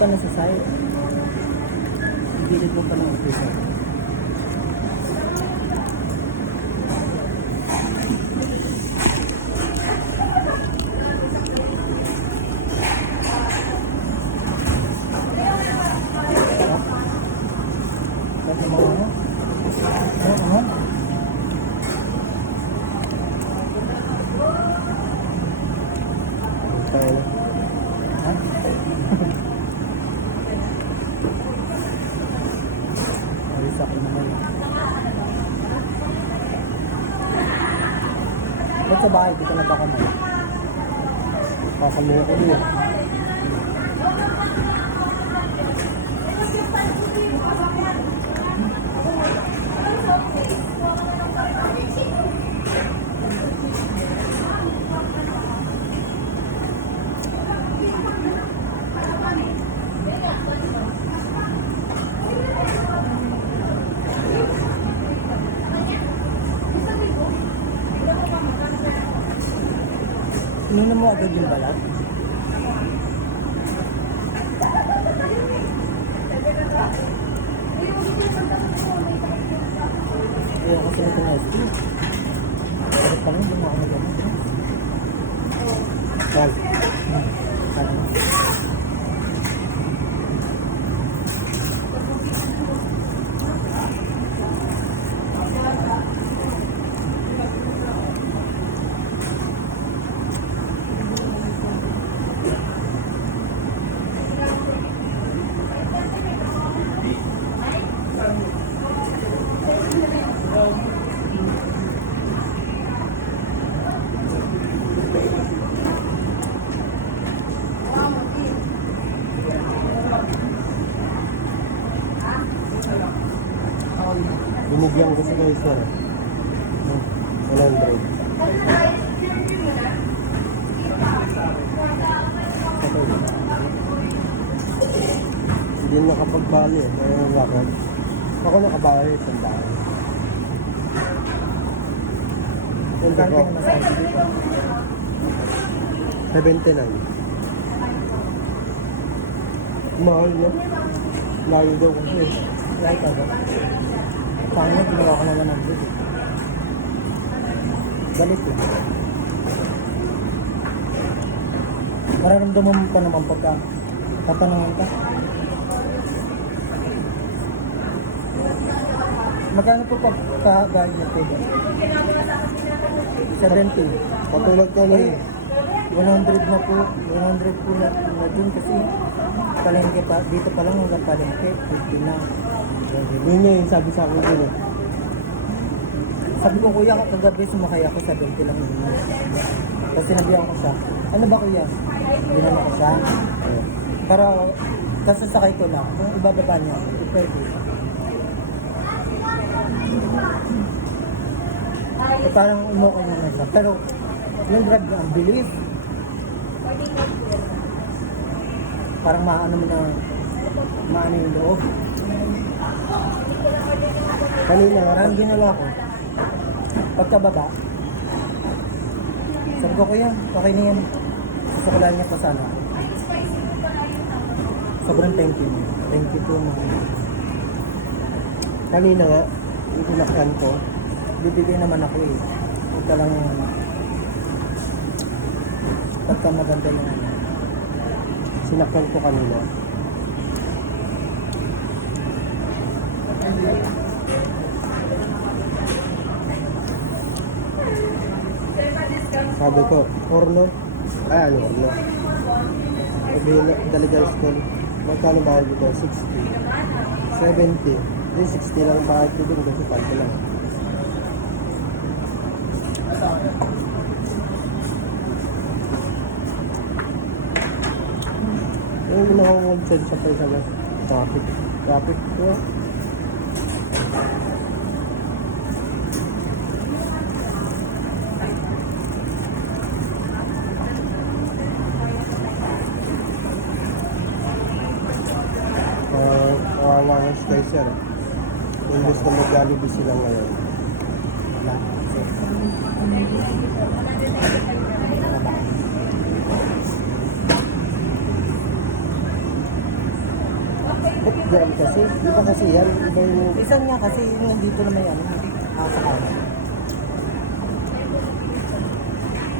pa na sa side. Gilid mo pa ng umpisa. Ba't sa bahay, di ka na ba kamay? Kakamaya ko din. Inunan mo agad yung balat? Kaya kasi ito na SD. Pero pa rin, hindi mo ako nagamat. Kal. Binigyan ko sa kayo sir. 100. Hindi nakapagbali eh. Kaya lakad. Ako nakabali. Sandaan. Yung dako. 79. Mahal no? Layo daw kasi. Layo ka ba? Paano ginawa ko naman ng video? Galit eh. Mararamdaman mo pa naman pagka tatanungan ka. Magkano po pagkagayad niya po ba? 70. Patulad ka na eh. 100 na po. 100 po na dun kasi palengke pa. Dito pa lang hanggang palengke. 50 na. Yun nga yung sabi sa akin din eh. Sabi ko kuya, kagabi sumakay ako sa 20 lang yun. Tapos sinabihan ko siya, ano ba kuya? Ginano ko siya. Pero kasi sakay ko lang, kung ibababa niya, pwede. So, parang umukay na siya. Pero yung grab niya, ang bilis. Parang maano mo na maano yung loob. Kanina, parang ginawa ko. Pagkababa, sabi ko kuya, okay na yan. Susukulaan niya pa sana. Sobrang thank you. Thank you po. Kanina nga, itinakyan ko. Bibigay naman ako eh. Huwag lang pagka maganda yung ano. Sinakyan ko kanina. Sabi ko, Orno? Ay, ano Orno? Daligal School. Magkano ba dito? 60. 70. Hindi, 60 lang ba ito din kasi palto lang. Yung pinakangonsyon sa pwesa na traffic. Traffic ko. Kawawa ng Skycer. Imbes na mag-Jollibee sila ngayon. Wala. Ba't yan kasi? Di ba kasi yan? Iba yung... Isan nga kasi yung dito na may ano, sa kanan.